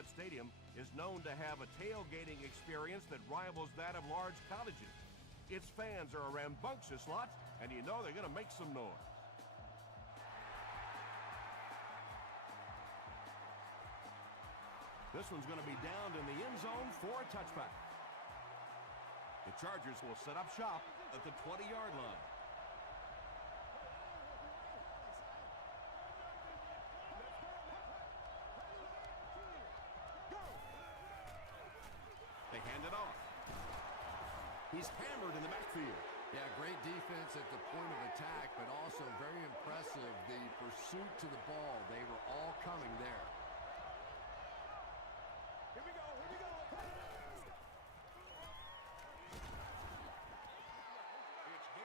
Arrowhead Stadium is known to have a tailgating experience that rivals that of large colleges. Its fans are a rambunctious lot, and you know they're going to make some noise. This one's going to be downed in the end zone for a touchback. The Chargers will set up shop at the 20-yard line. They hand it off. He's hammered in the backfield. Yeah, great defense at the point of attack, but also very impressive, the pursuit to the ball. They were all coming there. Here we go, here we go.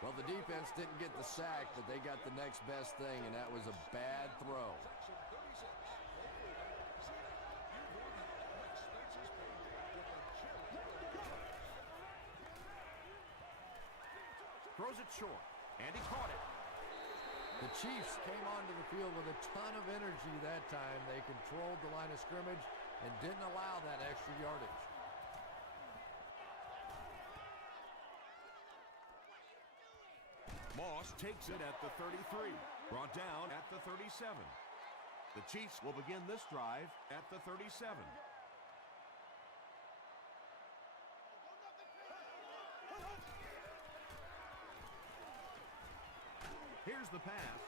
Well, the defense didn't get the sack, but they got the next best thing, and that was a bad throw. Throws it short, and he caught it. The Chiefs came onto the field with a ton of energy that time. They controlled the line of scrimmage and didn't allow that extra yardage. Moss takes it at the 33, brought down at the 37. The Chiefs will begin this drive at the 37. Here's the pass.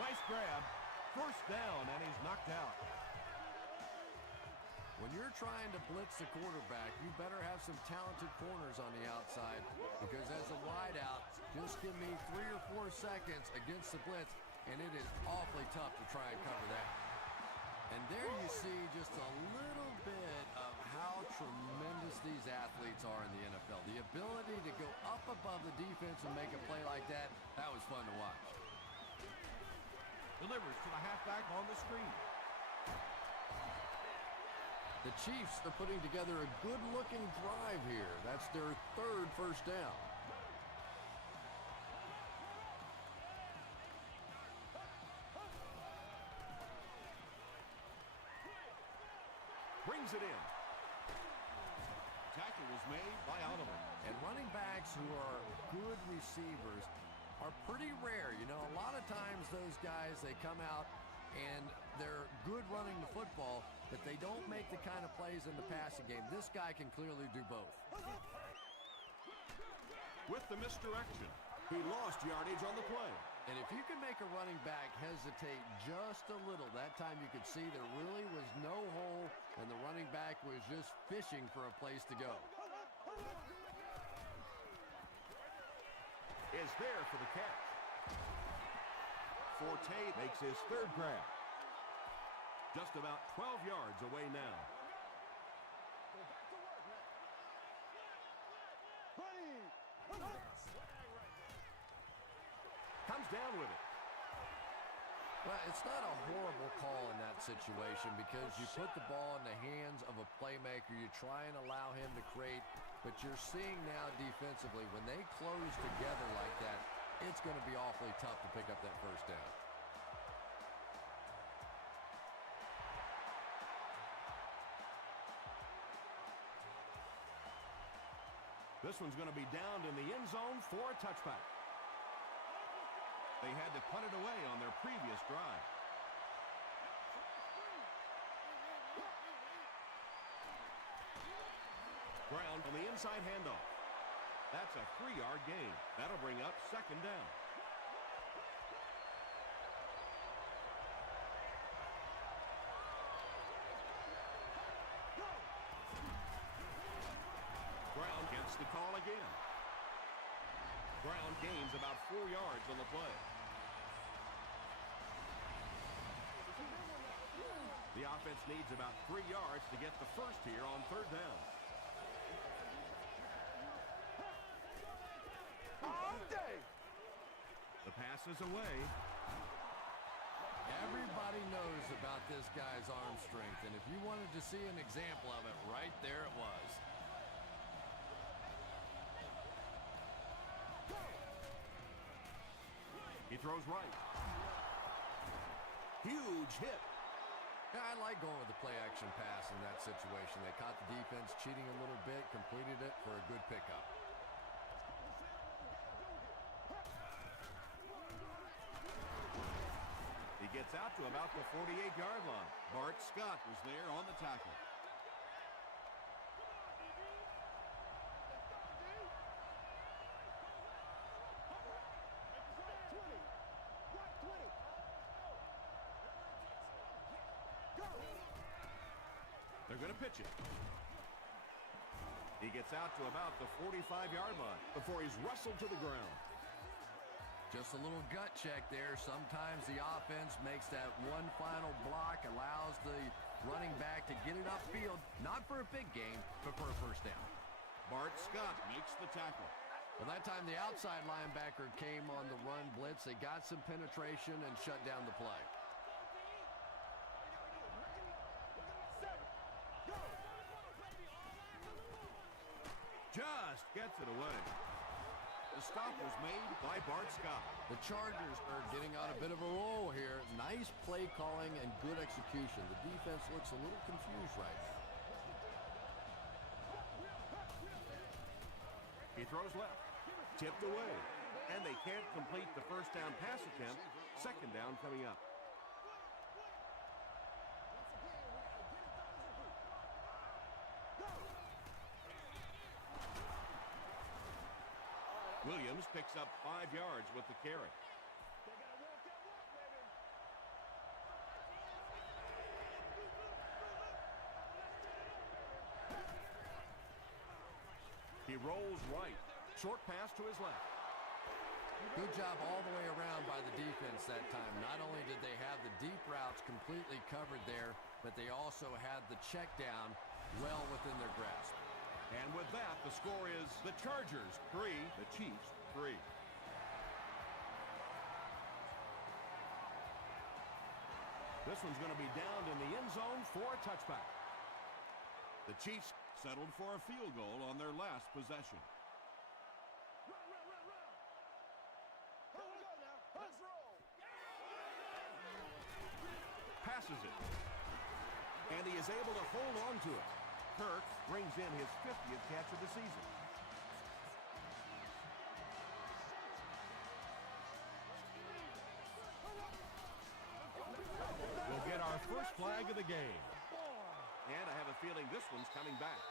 Nice grab. First down, and he's knocked out. When you're trying to blitz the quarterback, you better have some talented corners on the outside, because as a wideout, just give me 3 or 4 seconds against the blitz, and it is awfully tough to try and cover that. And there you see just a little bit of how tremendous these athletes are in the NFL. The ability to go up above the defense and make a play like that, that was fun to watch. Delivers to the halfback on the screen. The Chiefs are putting together a good-looking drive here. That's their 3rd first down. Brings it in. Tackle was made by Oliver. And running backs who are good receivers are pretty rare. You know, a lot of times those guys, they come out and they're good running the football, but they don't make the kind of plays in the passing game. This guy can clearly do both. With the misdirection, he lost yardage on the play. And if you can make a running back hesitate just a little, that time you could see there really was no hole, and the running back was just fishing for a place to go. Is there for the catch. Forte makes his 3rd grab. Just about 12 yards away now. Go back to work, man. Comes down with it. Well, it's not a horrible call in that situation, because you put the ball in the hands of a playmaker. You try and allow him to create, but you're seeing now defensively, when they close together like that, it's going to be awfully tough to pick up that first down. This one's going to be downed in the end zone for a touchback. They had to punt it away on their previous drive. Brown on the inside handoff. That's a 3-yard gain. That'll bring up 2nd down. Brown gets the call again. Brown gains about 4 yards on the play. The offense needs about 3 yards to get the first here on 3rd down. All day. The pass is away. Everybody knows about this guy's arm strength, and if you wanted to see an example of it, right there it was. He throws right. Huge hit. Yeah, I like going with the play-action pass in that situation. They caught the defense cheating a little bit, completed it for a good pickup. He gets out to about the 48-yard line. Bart Scott was there on the tackle. They're going to pitch it. He gets out to about the 45-yard line before he's wrestled to the ground. Just a little gut check there. Sometimes the offense makes that one final block, allows the running back to get it upfield, not for a big gain, but for a first down. Bart Scott makes the tackle. Well, that time the outside linebacker came on the run blitz. They got some penetration and shut down the play. Just gets it away. The stop was made by Bart Scott. The Chargers are getting on a bit of a roll here. Nice play calling and good execution. The defense looks a little confused right now. He throws left. Tipped away. And they can't complete the first down pass attempt. Second down coming up. Williams picks up 5 yards with the carry. He rolls right. Short pass to his left. Good job all the way around by the defense that time. Not only did they have the deep routes completely covered there, but they also had the check down well within their grasp. And with that, the score is the Chargers 3, the Chiefs 3. This one's going to be down in the end zone for a touchback. The Chiefs settled for a field goal on their last possession. Passes it. And he is able to hold on to it. Kirk brings in his 50th catch of the season. We'll get our first flag of the game. And I have a feeling this one's coming back.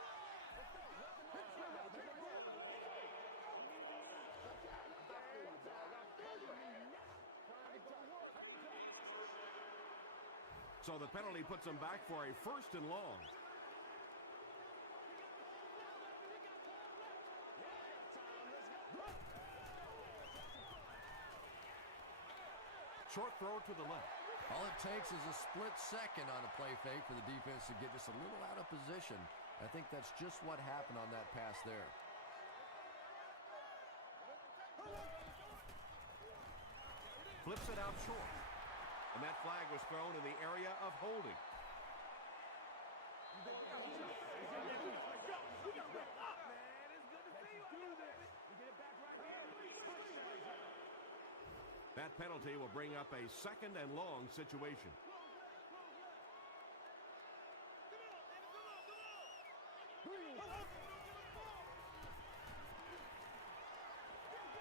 So the penalty puts him back for a first and long. Short throw to the left. All it takes is a split second on a play fake for the defense to get just a little out of position. I think that's just what happened on that pass there. Flips it out short. And that flag was thrown in the area of holding. That penalty will bring up a second and long situation.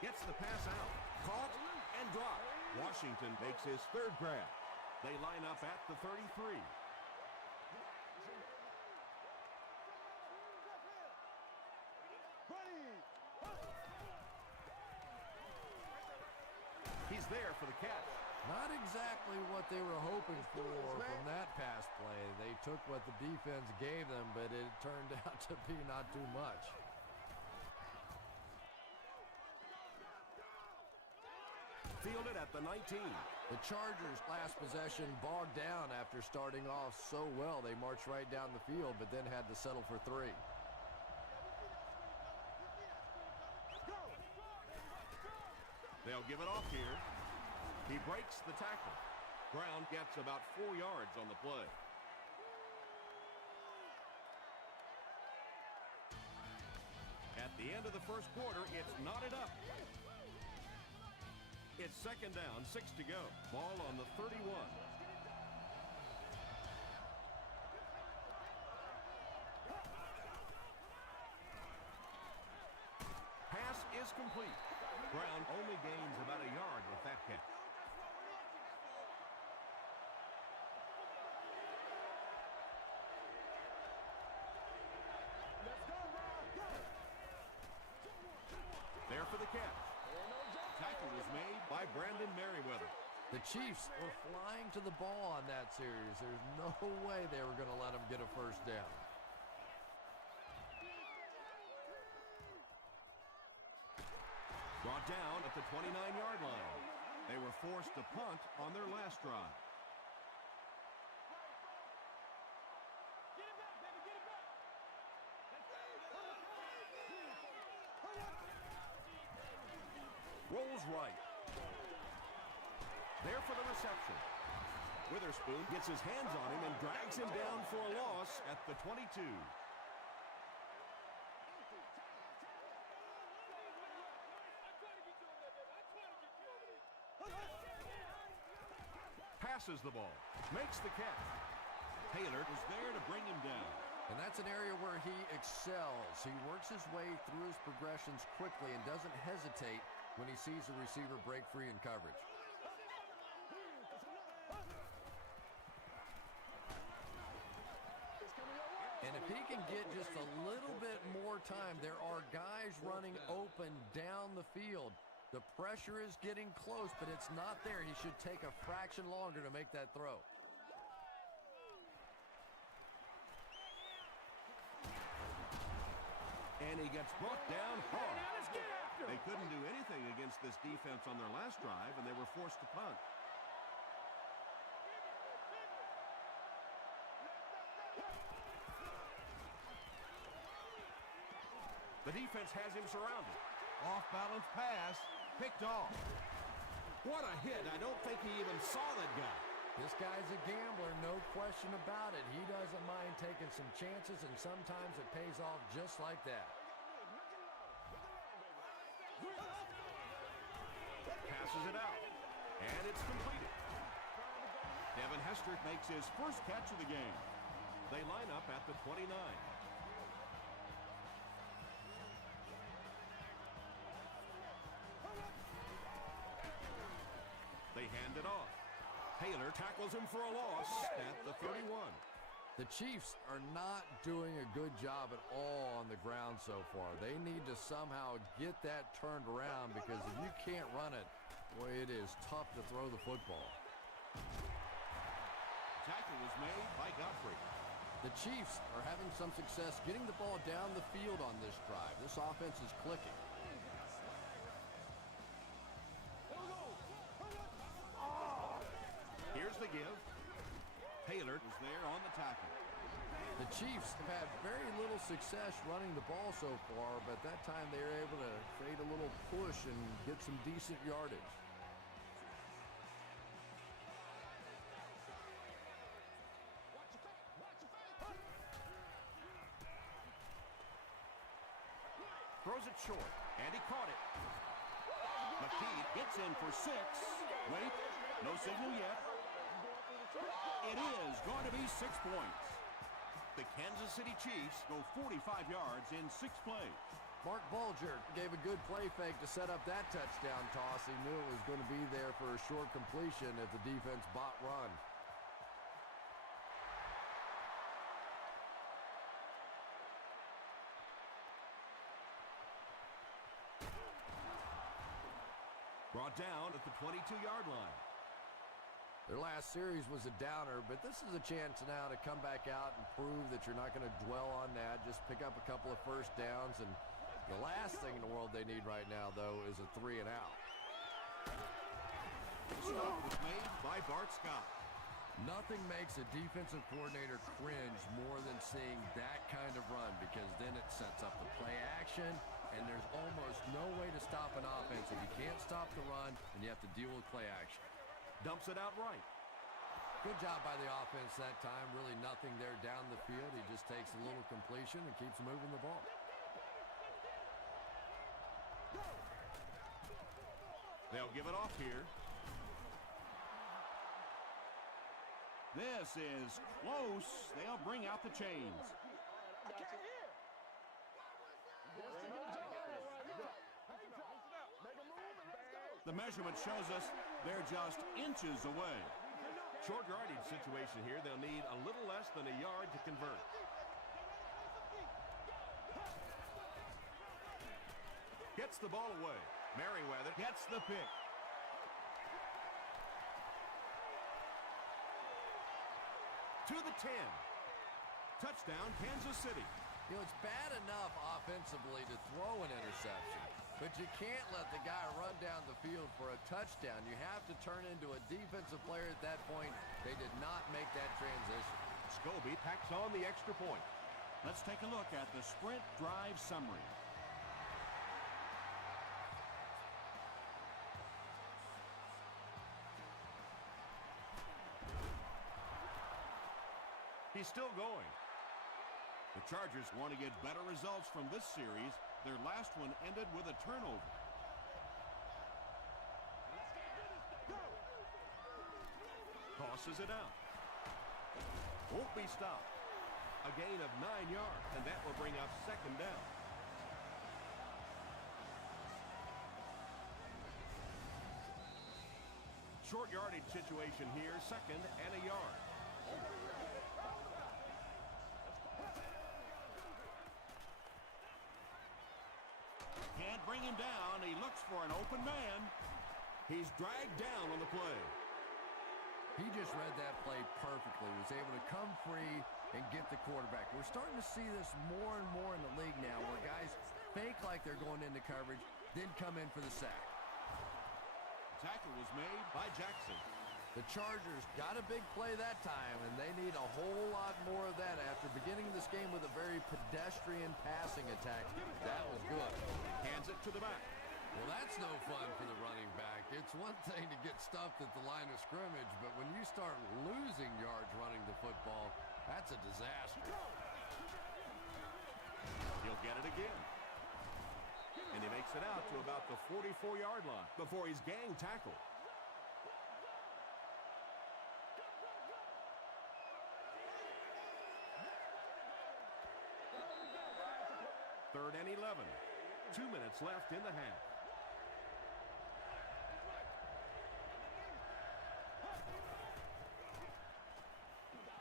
Gets the pass out. Caught and dropped. Washington makes his third grab. They line up at the 33. He's there for the catch. Not exactly what they were hoping for from that pass play. They took what the defense gave them, but it turned out to be not too much. Fielded at the 19. The Chargers' last possession bogged down after starting off so well. They marched right down the field, but then had to settle for 3. They'll give it off here. He breaks the tackle. Brown gets about 4 yards on the play. At the end of the first quarter, it's knotted up. It's second down, 6 to go. Ball on the 31. complete. Brown only gains about a yard with that catch. There for the catch. Tackle was made by Brandon Merriweather. The Chiefs were flying to the ball on that series. There's no way they were going to let them get a first down. Brought down at the 29-yard line. They were forced to punt on their last drive. Rolls right. There for the reception. Witherspoon gets his hands on him and drags him down for a loss at the 22. Passes the ball. Makes the catch. Taylor is there to bring him down. And that's an area where he excels. He works his way through his progressions quickly and doesn't hesitate when he sees the receiver break free in coverage. And if he can get just a little bit more time, there are guys running open down the field. The pressure is getting close, but it's not there. He should take a fraction longer to make that throw. And he gets brought down hard. They couldn't do anything against this defense on their last drive, and they were forced to punt. The defense has him surrounded. Off-balance pass, picked off. What a hit. I don't think he even saw that guy. This guy's a gambler, no question about it. He doesn't mind taking some chances, and sometimes it pays off just like that. Passes it out, and it's completed. Devin Hester makes his first catch of the game. They line up at the 29. They hand it off. Taylor tackles him for a loss at the 31. The Chiefs are not doing a good job at all on the ground so far. They need to somehow get that turned around, because if you can't run it, boy, it is tough to throw the football. Tackle was made by Godfrey. The Chiefs are having some success getting the ball down the field on this drive. This offense is clicking. Here's the give. Taylor was there on the tackle. The Chiefs have had very little success running the ball so far, but that time they were able to fade a little push and get some decent yardage. Throws it short, and he caught it. McKee gets in for 6. Wait, no signal yet. It is going to be 6 points. The Kansas City Chiefs go 45 yards in 6 plays. Mark Bulger gave a good play fake to set up that touchdown toss. He knew it was going to be there for a short completion if the defense bought run. Brought down at the 22-yard line. Their last series was a downer, but this is a chance now to come back out and prove that you're not going to dwell on that. Just pick up a couple of first downs, and the last thing in the world they need right now, though, is a 3 and out. The stop was made by Bart Scott. Nothing makes a defensive coordinator cringe more than seeing that kind of run, because then it sets up the play action, and there's almost no way to stop an offense if you can't stop the run and you have to deal with play action. Dumps it out right. Good job by the offense that time. Really nothing there down the field. He just takes a little completion and keeps moving the ball. They'll give it off here. This is close. They'll bring out the chains. The measurement shows us they're just inches away. Short yardage situation here. They'll need a little less than a yard to convert. Gets the ball away. Merriweather gets the pick. To the 10. Touchdown, Kansas City. You know, it's bad enough offensively to throw an interception, but you can't let the guy run down the field for a touchdown. You have to turn into a defensive player at that point. They did not make that transition. Scobie packs on the extra point. Let's take a look at the sprint drive summary. He's still going. The Chargers want to get better results from this series. Their last one ended with a turnover. Tosses it out. Won't be stopped. A gain of 9 yards, and that will bring up second down. Short yardage situation here, second and a yard. Can't bring him down. He looks for an open man. He's dragged down on the play. He just read that play perfectly, was able to come free and get the quarterback. We're starting to see this more and more in the league now, where guys fake like they're going into coverage, then come in for the sack. Tackle was made by Jackson. The Chargers got a big play that time, and they need a whole lot more of that after beginning this game with a very pedestrian passing attack. That was good. Hands it to the back. Well, that's no fun for the running back. It's one thing to get stuffed at the line of scrimmage, but when you start losing yards running the football, that's a disaster. He'll get it again. And he makes it out to about the 44-yard line before he's gang tackled. Third and 11. 2 minutes left in the half.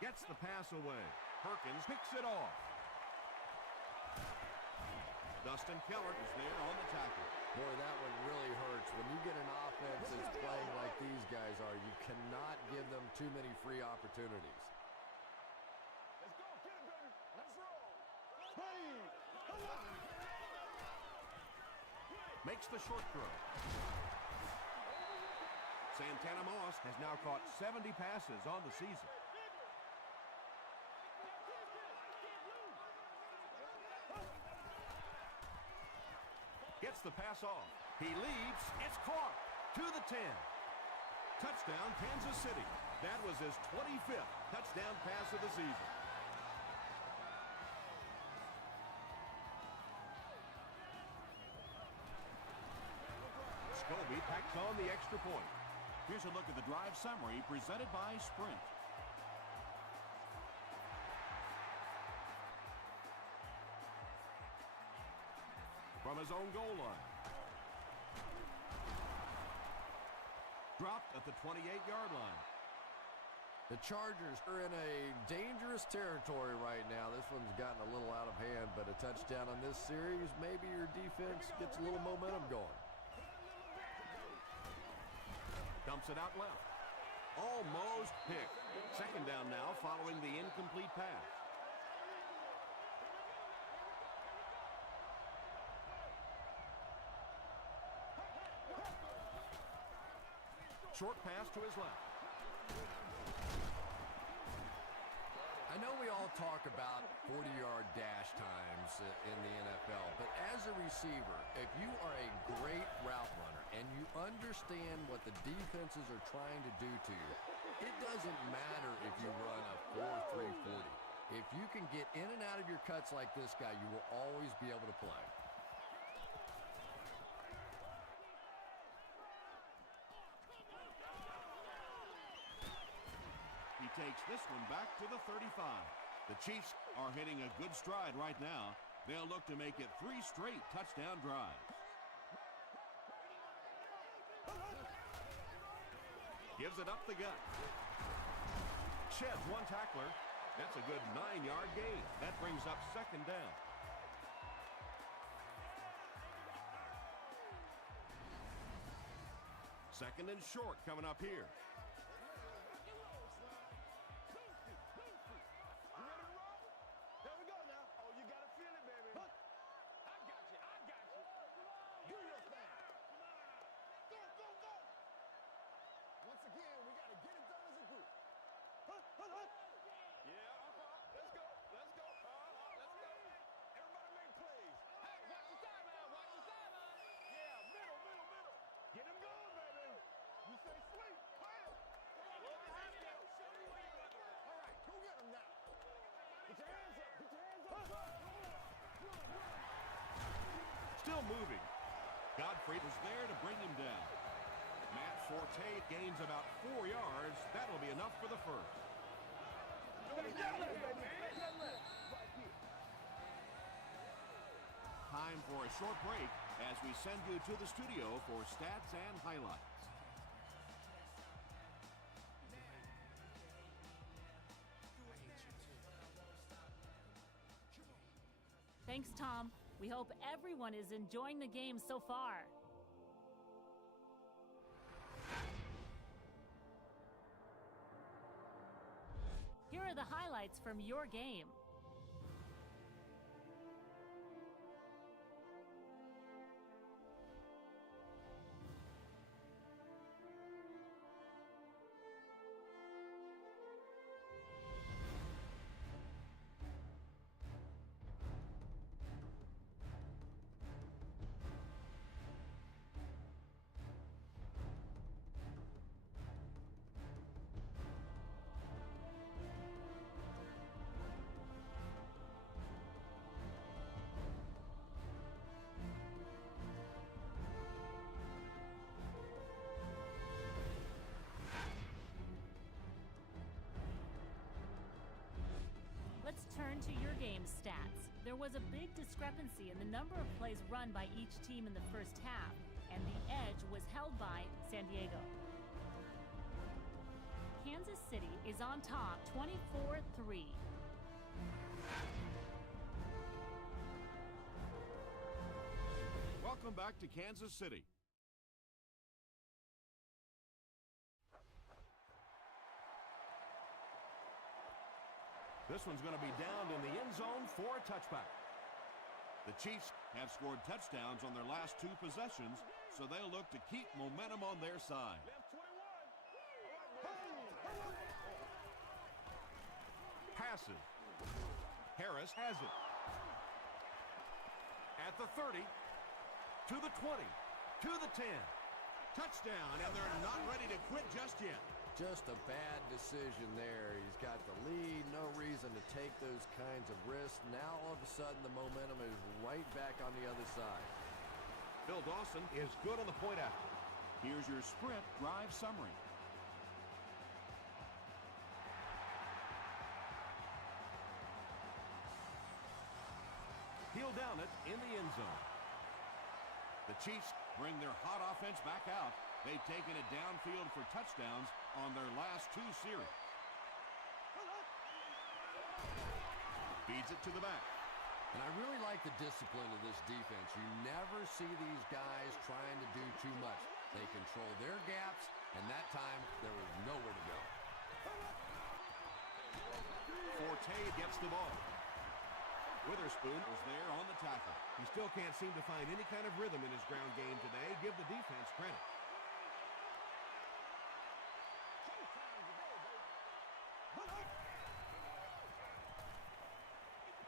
Gets the pass away. Perkins picks it off. Dustin Keller is there on the tackle. Boy, that one really hurts. When you get an offense that's playing like these guys are, you cannot give them too many free opportunities. Let's go. Get it, baby. Let's roll. Hey. Makes the short throw. Santana Moss has now caught 70 passes on the season. Gets the pass off. He leads. It's caught. To the 10. Touchdown, Kansas City. That was his 25th touchdown pass of the season. Scobie packs on the extra point. Here's a look at the drive summary presented by Sprint. From his own goal line. Dropped at the 28-yard line. The Chargers are in a dangerous territory right now. This one's gotten a little out of hand, but a touchdown on this series, maybe your defense gets a little momentum going. Dumps it out left. Almost picked. Second down now following the incomplete pass. Short pass to his left. I know we all talk about 40-yard dash times in the NFL, but as a receiver, if you are a great route runner and you understand what the defenses are trying to do to you, it doesn't matter if you run a 4.340. If you can get in and out of your cuts like this guy, you will always be able to play. He takes this one back to the 35. The Chiefs are hitting a good stride right now. They'll look to make it 3 straight touchdown drives. Gives it up the gut. Sheds one tackler. That's a good 9-yard gain. That brings up second down. Second and short coming up here. You ready to roll? There we go now. Oh, you got to feel it, baby. I got you. I got you. Do your thing. Go, go, go. Once again, we got to get it done as a group. Yeah, let's go. Let's go. Let's go. Everybody make plays. Hey, watch the sideline. Watch the sideline. Yeah, middle, middle, middle. Get him going, baby. You say sleep. Play it. All right, go get him now. Put your hands up. Put your hands up. Still moving. Godfrey was there to bring him down. Matt Forte gains about 4 yards. That'll be enough for the first. Time for a short break as we send you to the studio for stats and highlights. Thanks, Tom. We hope everyone is enjoying the game so far. Here are the highlights from your game. Let's turn to your game stats. There was a big discrepancy in the number of plays run by each team in the first half, and the edge was held by San Diego. Kansas City is on top 24-3. Welcome back to Kansas City. This one's going to be down in the end zone for a touchback. The Chiefs have scored touchdowns on their last 2 possessions, so they'll look to keep momentum on their side. Left 21. Passes. Harris has it. At the 30, to the 20, to the 10. Touchdown, and they're not ready to quit just yet. Just a bad decision there. He's got the lead, no reason to take those kinds of risks. Now all of a sudden the momentum is right back on the other side. Bill Dawson is good on the point after. Here's your sprint drive summary. He'll down it in the end zone. The Chiefs bring their hot offense back out. They've taken it downfield for touchdowns on their last 2 series. Feeds it to the back. And I really like the discipline of this defense. You never see these guys trying to do too much. They control their gaps, and that time there was nowhere to go. Forte gets the ball. Witherspoon was there on the tackle. He still can't seem to find any kind of rhythm in his ground game today. Give the defense credit.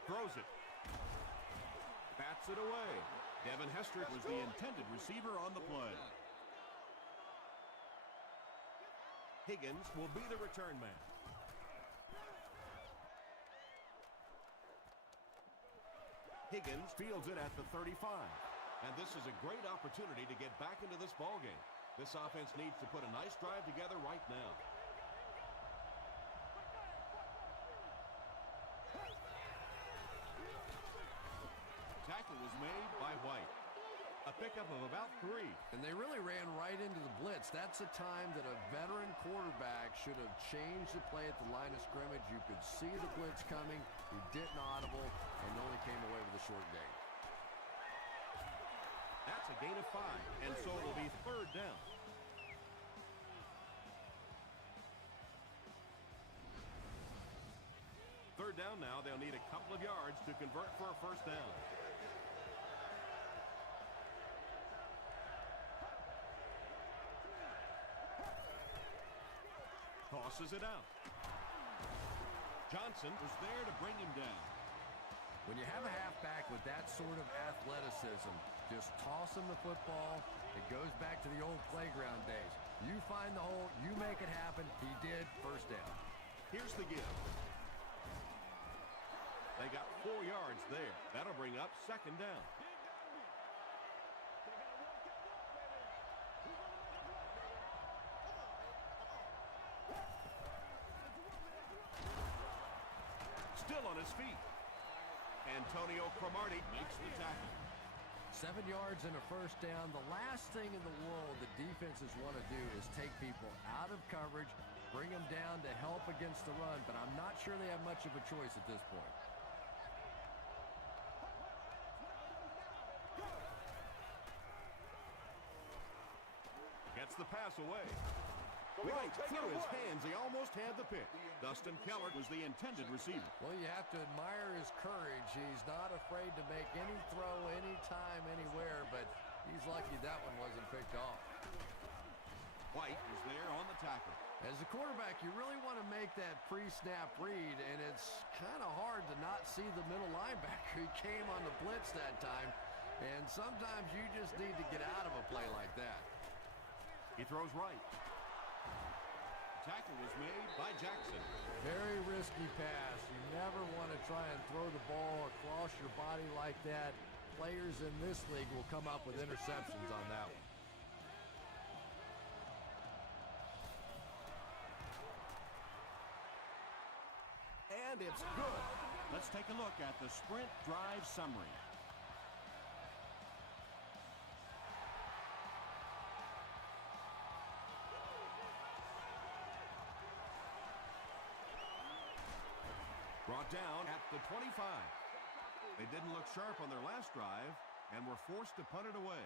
Throws it. Bats it away. Devin Hester was the intended receiver on the play. Higgins will be the return man. Higgins fields it at the 35. And this is a great opportunity to get back into this ballgame. This offense needs to put a nice drive together right now. Tackle was made by White. A pickup of about 3. And they really ran right into the blitz. That's a time that a veteran quarterback should have changed the play at the line of scrimmage. You could see the blitz coming. He didn't audible and only came away with a short gain. That's a gain of 5, and so it'll be 3rd down. Third down now. They'll need a couple of yards to convert for a 1st down. Tosses it out. Johnson was there to bring him down. When you have a halfback with that sort of athleticism, just toss him the football. It goes back to the old playground days. You find the hole, you make it happen. He did. 1st down. Here's the give. They got 4 yards there. That'll bring up 2nd down. Still on his feet. Antonio Cromartie makes the tackle. 7 yards and a 1st down. The last thing in the world that defenses want to do is take people out of coverage, bring them down to help against the run, but I'm not sure they have much of a choice at this point. Gets the pass away. Right through his hands. He almost had the pick. Dustin Keller was the intended receiver. Well, you have to admire his courage. He's not afraid to make any throw, anytime, anywhere, but he's lucky that one wasn't picked off. White was there on the tackle. As a quarterback, you really want to make that pre-snap read, and it's kind of hard to not see the middle linebacker. He came on the blitz that time, and sometimes you just need to get out of a play like that. He throws right. Tackle was made by Jackson. Very risky pass. You never want to try and throw the ball across your body like that. Players in this league will come up with interceptions on that one. And it's good. Let's take a look at the sprint drive summary. Brought down at the 25. They didn't look sharp on their last drive and were forced to punt it away.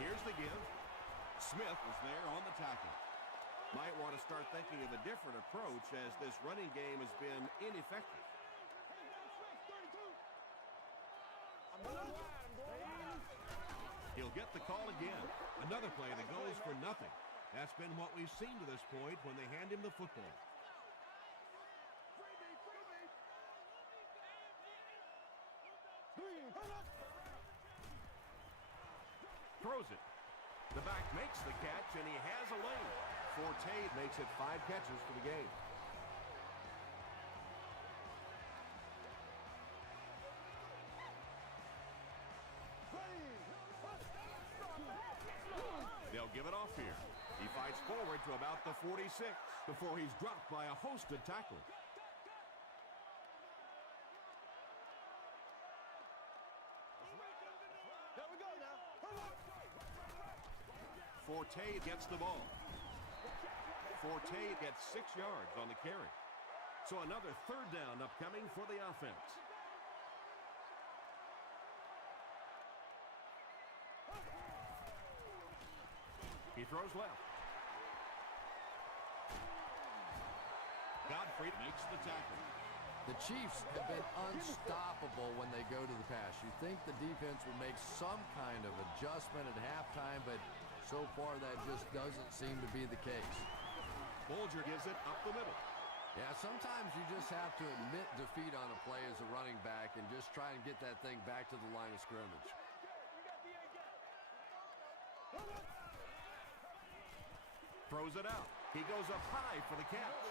Here's the give. Smith was there on the tackle. Might want to start thinking of a different approach as this running game has been ineffective. He'll get the call again. Another play that goes for nothing. That's been what we've seen to this point when they hand him the football. Throws it. The back makes the catch, and he has a lane. Forte makes it 5 catches for the game. They'll give it off here. He fights forward to about the 46 before he's dropped by a host of tackles. There we go now. Forte gets the ball. Forte gets 6 yards on the carry. So another 3rd down upcoming for the offense. He throws left. Godfrey makes the tackle. The Chiefs have been unstoppable when they go to the pass. You think the defense would make some kind of adjustment at halftime, but so far that just doesn't seem to be the case. Bolger gives it up the middle. Yeah, sometimes you just have to admit defeat on a play as a running back and just try and get that thing back to the line of scrimmage. Throws it out. He goes up high for the catch.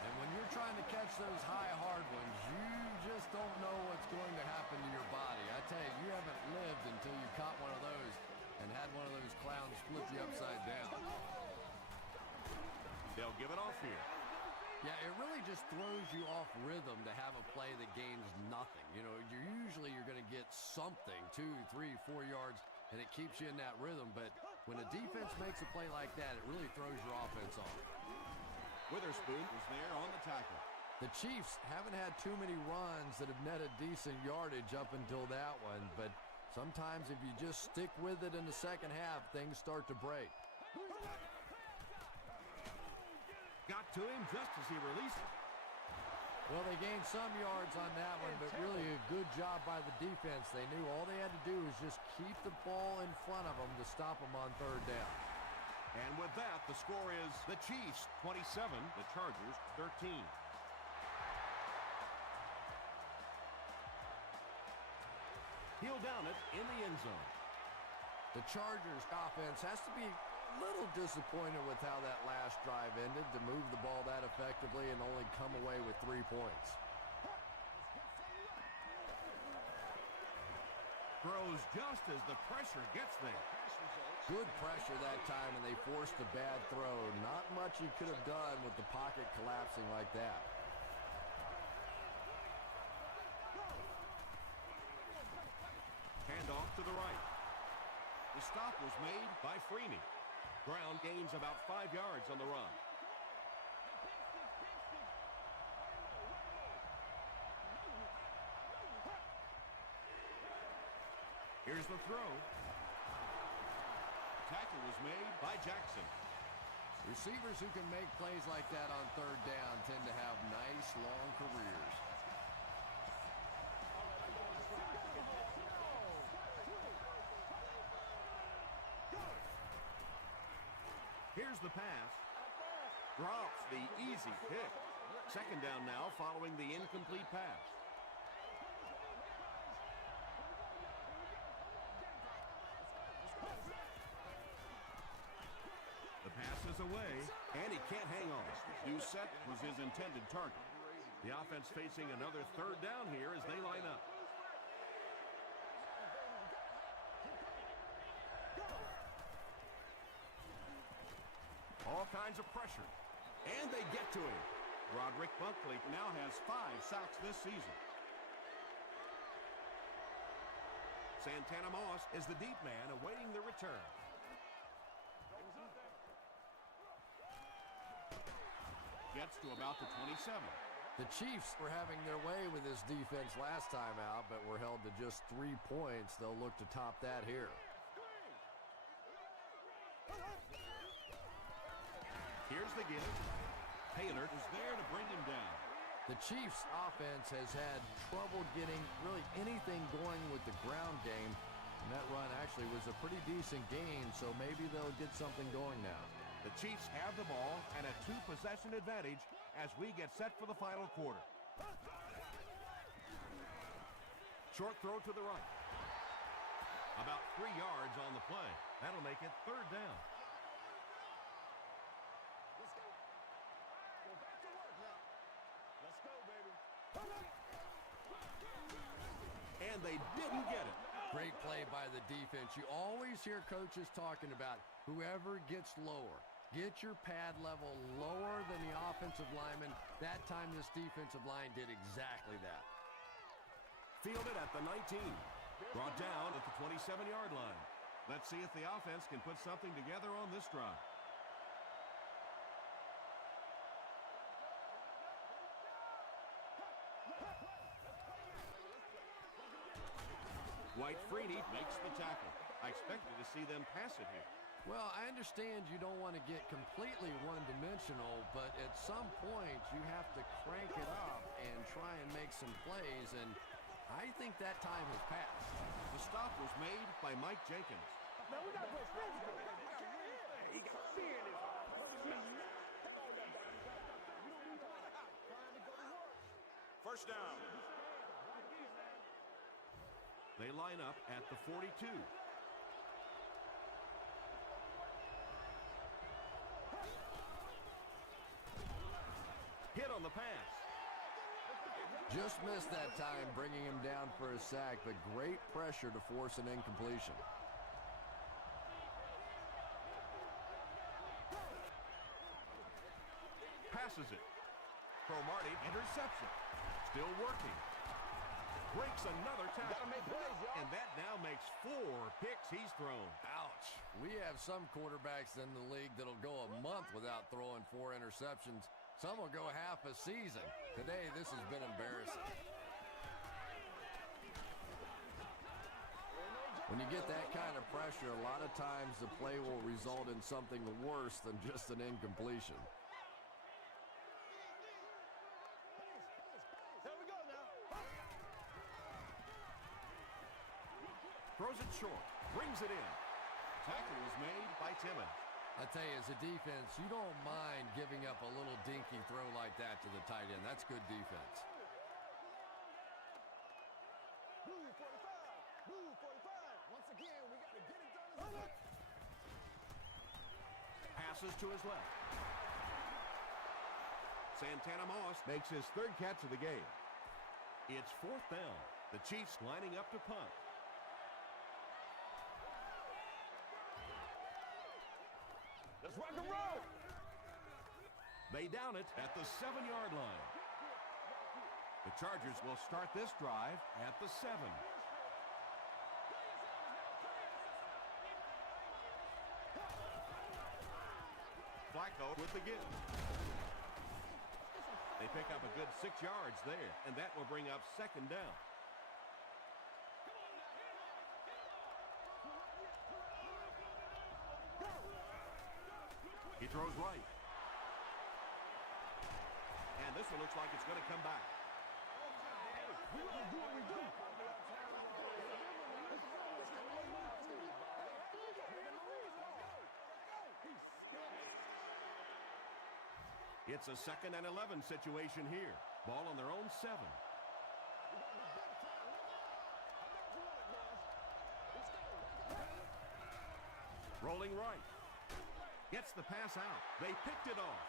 And when you're trying to catch those high, hard ones, you just don't know what's going to happen to your body. I tell you, you haven't lived until you caught one of those and had one of those clowns flip you upside down. They'll give it off here. Yeah, it really just throws you off rhythm to have a play that gains nothing. You know, you're going to get something, 2, 3, 4 yards, and it keeps you in that rhythm. But when a defense makes a play like that, it really throws your offense off. Witherspoon was there on the tackle. The Chiefs haven't had too many runs that have netted decent yardage up until that one, but sometimes if you just stick with it in the second half, things start to break. Got to him just as he released it. Well, they gained some yards on that one, but really a good job by the defense. They knew all they had to do was just keep the ball in front of them to stop them on third down. And with that, the score is the Chiefs 27, the Chargers 13. He'll down it in the end zone. The Chargers offense has to be a little disappointed with how that last drive ended to move the ball that effectively and only come away with 3 points. Throws just as the pressure gets there. Good pressure that time, and they forced a bad throw. Not much he could have done with the pocket collapsing like that. Handoff to the right. The stop was made by Freeney. Ground gains about 5 yards on the run. Here's the throw. Tackle was made by Jackson. Receivers who can make plays like that on third down tend to have nice, long careers. Here's the pass. Drops the easy pick. Second down now following the incomplete pass. The pass is away, and he can't hang on. Doucette was his intended target. The offense facing another third down here as they line up. All kinds of pressure. And they get to him. Roderick Buckley now has 5 sacks this season. Santana Moss is the deep man awaiting the return. Gets to about the 27. The Chiefs were having their way with this defense last time out, but were held to just 3 points. They'll look to top that here. Here's the give. Taylor is there to bring him down. The Chiefs' offense has had trouble getting really anything going with the ground game. And that run actually was a pretty decent gain, so maybe they'll get something going now. The Chiefs have the ball and a 2-possession advantage as we get set for the final quarter. Short throw to the right. About 3 yards on the play. That'll make it third down. And they didn't get it. Great play by the defense. You always hear coaches talking about whoever gets lower. Get your pad level lower than the offensive lineman. That time this defensive line did exactly that. Fielded at the 19. Brought down at the 27-yard line. Let's see if the offense can put something together on this drive. Dwight Freeney makes the tackle. I expected to see them pass it here. Well, I understand you don't want to get completely one-dimensional, but at some point you have to crank it up and try and make some plays, and I think that time has passed. The stop was made by Mike Jenkins. Man, we got to play physical. He got fear in his heart. First down. They line up at the 42. Hit on the pass. Just missed that time, bringing him down for a sack, but great pressure to force an incompletion. Passes it. Cromartie, interception. Still working. Breaks another tackle. Gotta make plays, y'all. And that now makes 4 picks he's thrown. Ouch. We have some quarterbacks in the league that'll go a month without throwing 4 interceptions. Some will go half a season. Today, this has been embarrassing. When you get that kind of pressure, a lot of times the play will result in something worse than just an incompletion. Here we go now. Throws it short. Brings it in. Tackle was made by Timmons. I tell you, as a defense, you don't mind giving up a little dinky throw like that to the tight end. That's good defense. Blue 45. Blue 45. Once again, we got to get it done as a Passes to his left. Santana Moss makes his 3rd catch of the game. It's 4th down. The Chiefs lining up to punt. Let's rock and roll. They down it at the 7-yard line. The Chargers will start this drive at the 7. Flacco with the give. They pick up a good 6 yards there, and that will bring up 2nd down. He throws right. And this one looks like it's going to come back. We gonna do what we do. It's a 2nd and 11 situation here. Ball on their own 7. Rolling right. Gets the pass out. They picked it off.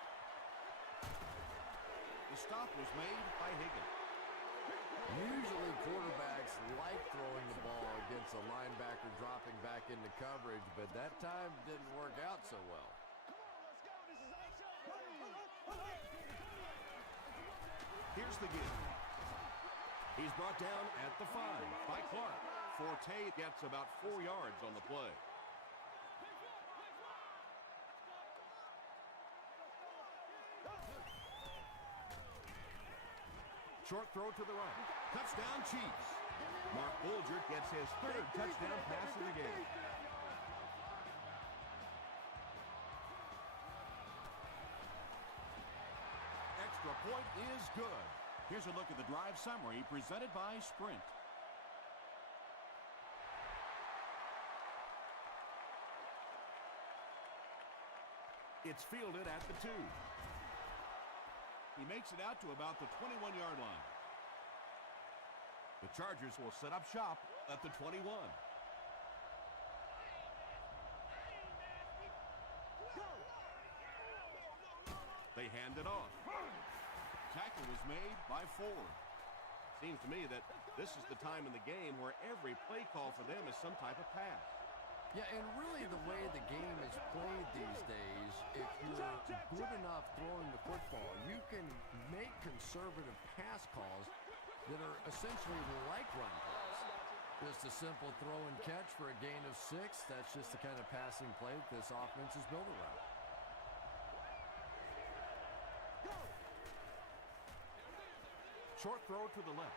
The stop was made by Higgins. Usually quarterbacks like throwing the ball against a linebacker dropping back into coverage, but that time didn't work out so well. Here's the give. He's brought down at the 5 by Clark. Forte gets about 4 yards on the play. Short throw to the right. Touchdown Chiefs. Mark Bulger gets his 3rd touchdown pass of the game. Extra point is good. Here's a look at the drive summary presented by Sprint. It's fielded at the 2. He makes it out to about the 21-yard line. The Chargers will set up shop at the 21. They hand it off. Tackle was made by Ford. Seems to me that this is the time in the game where every play call for them is some type of pass. Yeah, and really the way the game is played these days, if you're good enough throwing the football, you can make conservative pass calls that are essentially like run plays. Just a simple throw and catch for a gain of 6. That's just the kind of passing play that this offense is built around. Short throw to the left.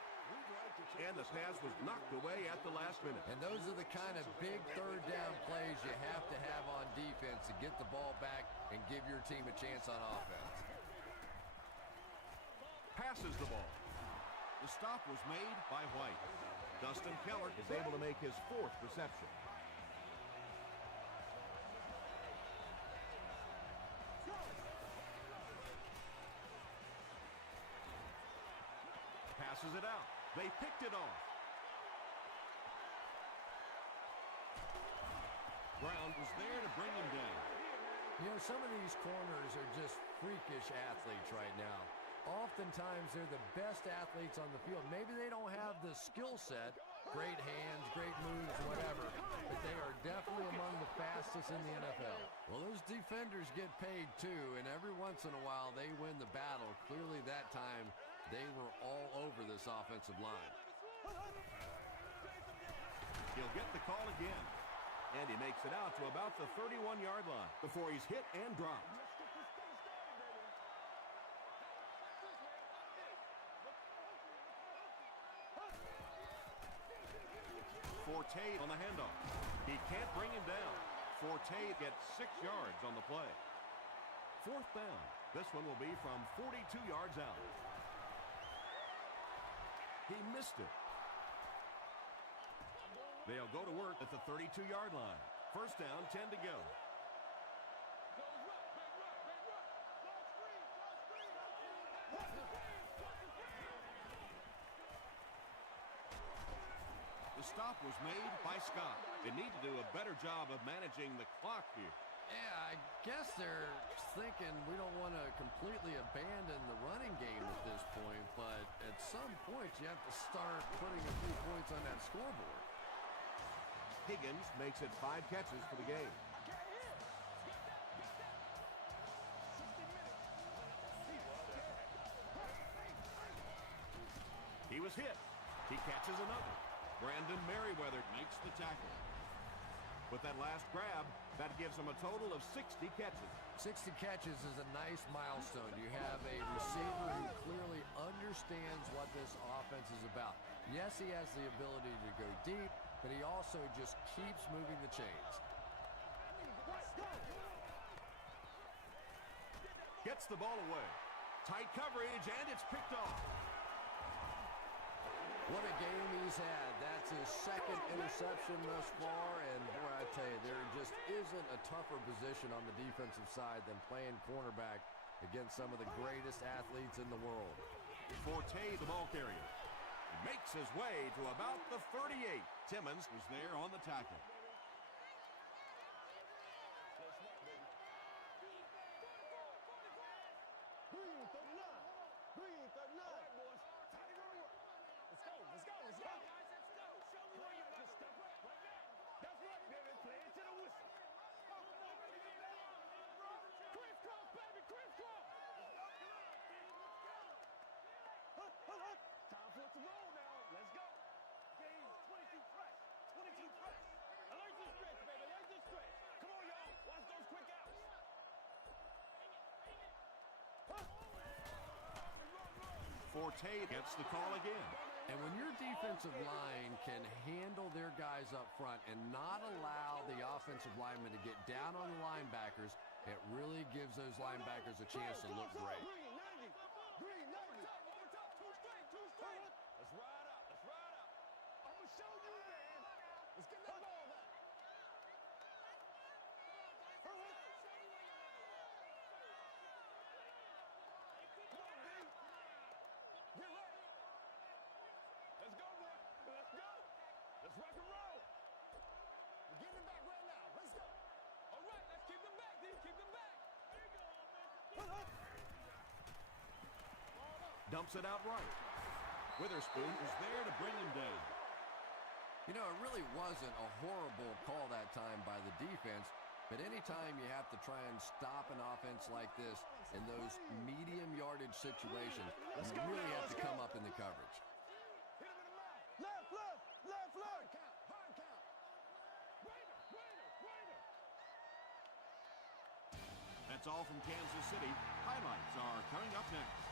And the pass was knocked away at the last minute. And those are the kind of big 3rd down plays you have to have on defense to get the ball back and give your team a chance on offense. Passes the ball. The stop was made by White. Dustin Keller is able to make his 4th reception. Passes it out. They picked it off. Brown was there to bring him down. You know, some of these corners are just freakish athletes right now. Oftentimes, they're the best athletes on the field. Maybe they don't have the skill set great hands, great moves, whatever, but they are definitely among the fastest in the NFL. Well, those defenders get paid too, and every once in a while they win the battle. Clearly that time they were all over this offensive line. He'll get the call again. And he makes it out to about the 31-yard line before he's hit and dropped. Forte on the handoff. He can't bring him down. Forte gets 6 yards on the play. 4th down. This one will be from 42 yards out. He missed it. They'll go to work at the 32-yard line. 1st down, 10 to go. The stop was made by Scott. They need to do a better job of managing the clock here. Yeah, I guess they're thinking we don't want to completely abandon the running game at this point, but at some point you have to start putting a few points on that scoreboard. Higgins makes it 5 catches for the game. He was hit. He catches another. Brandon Merriweather makes the tackle. With that last grab, that gives him a total of 60 catches. 60 catches is a nice milestone. You have a receiver who clearly understands what this offense is about. Yes, he has the ability to go deep, but he also just keeps moving the chains. Gets the ball away. Tight coverage, and it's picked off. What a game he's had. That's his 2nd interception thus far, and boy, I tell you, there just isn't a tougher position on the defensive side than playing cornerback against some of the greatest athletes in the world. Forte, the ball carrier, makes his way to about the 38. Timmons was there on the tackle. Green 39. Green 39. All right, boys. Time to go to work. Let's go. Let's go. Guys, let's go. Show me where you're about to step up. Right there. That's right, baby. Play it to the whistle. Crisscross, baby. Crisscross. Time for it to roll now. Let's go. Game's 22 fresh. 22 fresh. Alert the stretch, baby. Alert the stretch. Come on, y'all. Watch those quick outs. Forte gets the call again. And when your defensive line can handle their guys up front and not allow the offensive linemen to get down on the linebackers, it really gives those linebackers a chance to look great. Green 90. Green 90. Two straight. Let's ride out. I'm going to show you, man. Let's get that ball back. Come on, B. Get ready. Let's go, boy. Let's go. Let's rock and roll. We're getting it back right now. Let's go. All right, let's keep them back, D. Keep them back. There you go, offense. Dumps it out right. Witherspoon is there to bring him down. You know, it really wasn't a horrible call that time by the defense, but anytime you have to try and stop an offense like this in those medium yardage situations, you really have to come up in the coverage. Hit him in the mouth. Left. Hard count. Waiter. That's all from Kansas City. Highlights are coming up next.